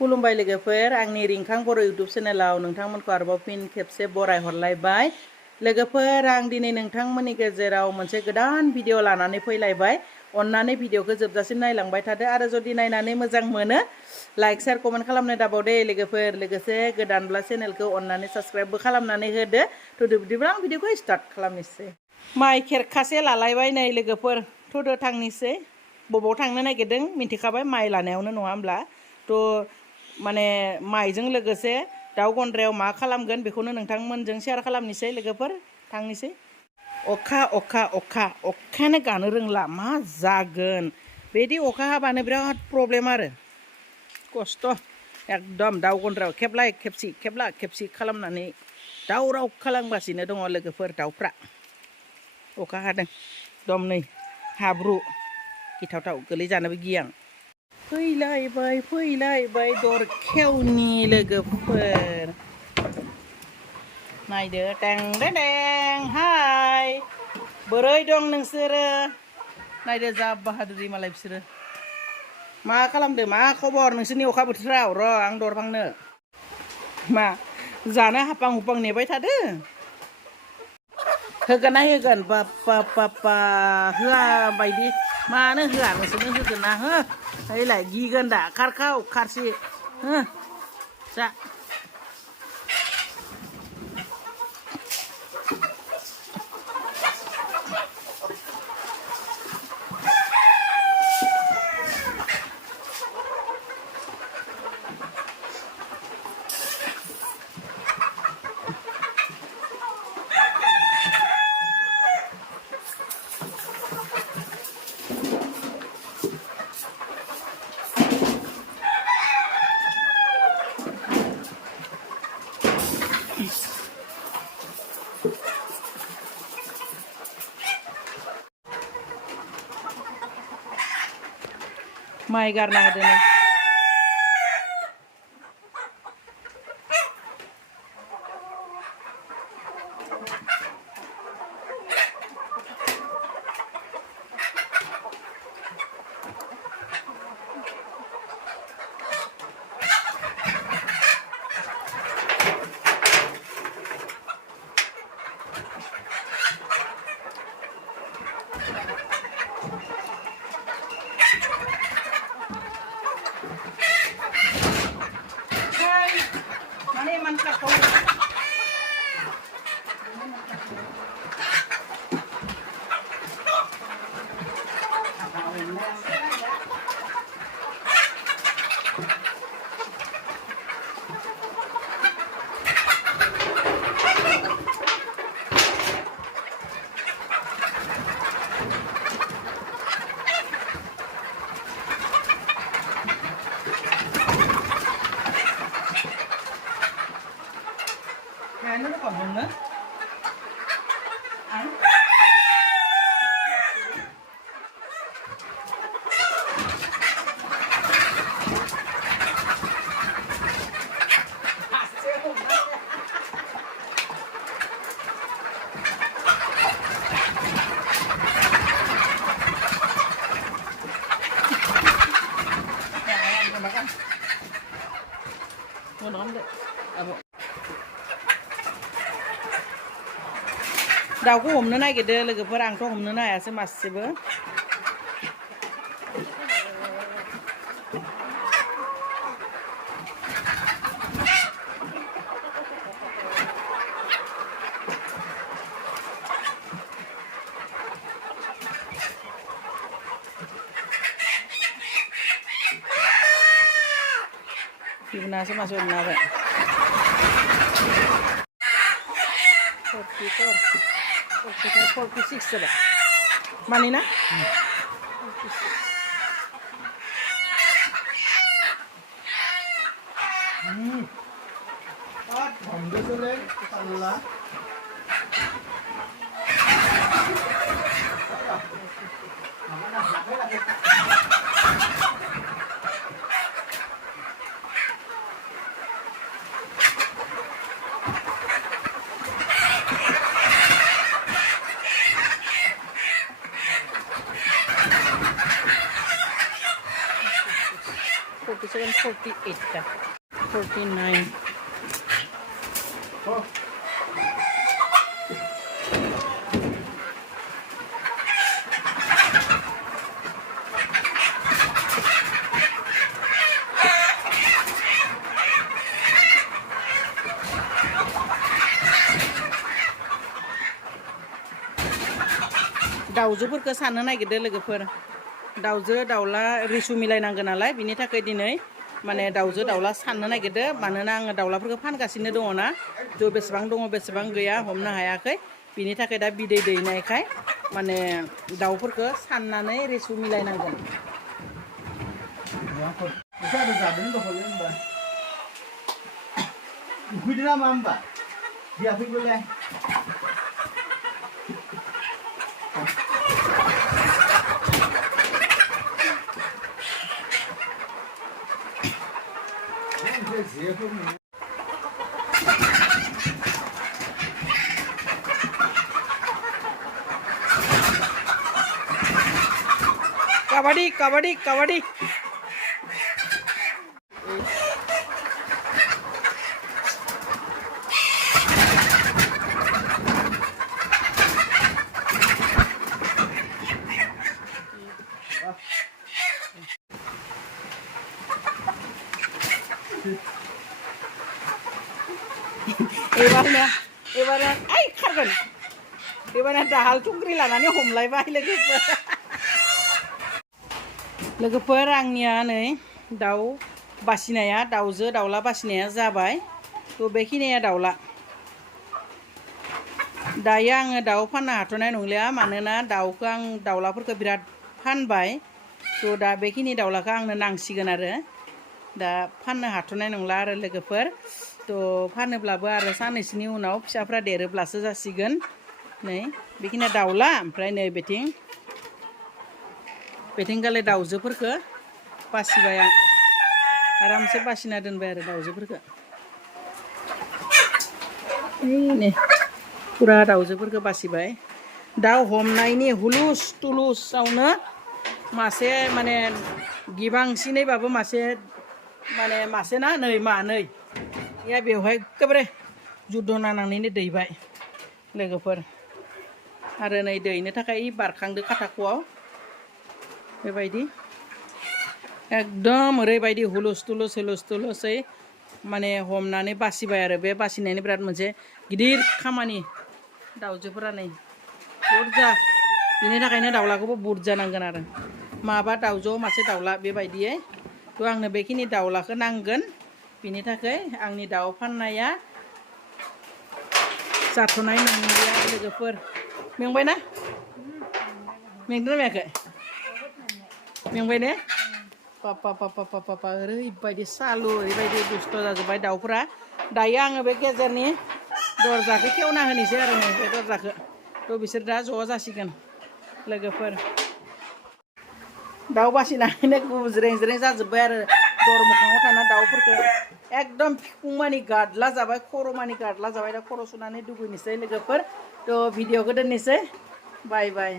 खुलुमबाय लोगोफोर आंनि रिंखां बर' इउटुब चेनेलाव नोंथांमोनखौ आरोबाव फिन खेबसे बराय हरलायबाय। लोगोफोर आं दिनै नोंथांमोननि गेजेराव मोनसे गोदान भिडिअ लानानै फैलायबाय। अन्नानै भिडिअखौ जोबजासिम नायलांबाय थादो आरो जुदि नायनानै मोजां मोनो लाइक शेयार कमेन्ट खालामनो दाबावदे लोगोफोर। लोगोसे गोदानब्ला चेनेलखौ अन्नानै साबस्क्राइबबो खालामनानै होदो। थुदो बिदिब्ला आं भिडिअखौ स्टार्ट खालामनोसै। माइ खेरखासे लालायबाय नै लोगोफोर, थुदो थांनोसै। बबाव थांनो नागिरदों मिथिखाबाय, माइ लानायावनो नङा होमब्ला। माने माइजों लोगोसे दाउ गन्द्रायाव मा खालामगोन बेखौनो नोंथांमोनजों शेयार खालामनोसै लोगोफोर। थांनोसै। अखायानो गानो रोंला, मा जागोन। बिदि अखा हाबानो बिराद प्रब्लेम आरो खस्थ'। एकदम दाउ गन्द्रायाव खेबला खेबसि खालामनानै दावराव खालामगासिनो दङ लोगोफोर दाउफ्रा। अखा हादों एकदम नै हाब्रु गिथावथाव, गोलैजानोबो गियां। फैलायबाय दरखेवनि लोगोफोर। नायदो टें दें हाय, बोरै दं नोंसोरो? नायदो जा बाहादुरि मालाय बिसोरो। मा खालामदो, मा खबर नोंसोरनि अखा बोथोराव? र' आं दरफांनो मा जानो हापां हुपां नेबाय थादो। होगोन ना होगोन? बाप्पा होआ बायदि मानो होआ? नोंसोरनो होगोन ना हो? ओइलाय गिगोन दा, खारखाव खारसि हो जा। माइ गारना होदो नै। Mana mantap kau. Nó còn hơn nữa. दाउखौ हमनो नागिरदो लोगोफोर, आंथ' हमनो हायासै मासेबो। Gimana masuk nabe? 46 coba. Mana na? 47 টা 49 दाउजोफोरखौ साननो नागिरदों लोगोफोर दाउजो दाउला रिसु मिलायनांगौ नालाय बिनि थाखाय दिनै माने दाउजो दाउला साननो नागिरदों मानोना आङो दाउलाफोरखौ फानगासिनो दङ ना ज' बेसेबां दङ बेसेबां गैया हमनो हायाखै बिनि थाखाय दा बिदै दैनायखाय माने दाउफोरखौ साननानै रिसु मिलायनांगोन kabadi kabadi kabadi एबारना आइ खारगोन एबारना दाहाल थुंग्रि लानानै हमलायबाय लोगोफोर आंनिया नै दाउ बासिनाया दाउजो दाउला बासिनाया जाबाय थ' बेखिनिया दाउला दायो आङो दाउ फाननो हाथ'नाय नंलिया मानोना दाउखौ आं दाउलाफोरखौ बिराद फानबाय थ' दा बेखिनि दाउलाखौ आंनो नांसिगोन आरो दा फाननो हाथ'नाय नंला आरो लोगोफोर थ' फानोब्लाबो आरो साननैसोनि उनाव फिसाफ्रा देरोब्लासो जासिगोन नै बेखिनिया दाउला ओमफ्राय नै बेथिंगालाय दाउजोफोरखौ बासिबाय आं आरामसे बासिना दोनबाय आरो दाउजोफोरखौ नै फुरा दाउजोफोरखौ बासिबाय दाउ हमनायनि हुलुस तुलुसावनो मासे माने गिबांसिनैबाबो मासे ना नै मानै या बेवहाय एखेबारे जुद्ध नांनानैनो दैबाय लोगोफोर आरो नै दैनो थाखाय बारखांदो खाथाख'आव बेबायदि एकदम ओरैबायदि हुलुस तुलुसै माने हमनानै बासिबाय आरो बे बासिनायनि बिराद मोनसे गिदिर खामानि दाउजोफोरा नै बुरजा बिनि थाखायनो दाउलाखौबो बुरजा नांगोन आरो माबा दाउजो मासे दाउला बेबायदियै थ' आंनो बेखिनि दाउलाखौ नांगोन बिनि थाखाय आंनि दाउ फाननाया जाथ'नाय नंलिया लोगोफोर मेंबायना मेंदोंना मेङाखै मेंबाय ने पापा ओरैबायदि सालु ओरैबायदि दुस्थ' जाजोब्बाय दाउफोरा दायो आङो बे गेजेरनि दरजाखौ खेवना होनोसै आरो नै बे दरजाखौ थ' बिसोर दा ज' जासिगोन लोगोफोर दाउ बासिनानैनो गुज्रें ज्रें जाजोब्बाय आरो दर मोखाङाव थाना दाउफोरखौ एकदम फिखुंमानि गादला जाबाय खर'मानि गादला जाबाय दा खर' सुनानै दुगैनोसै लोगोफोर थ' भिडिअखौ दोननोसै बाय बाय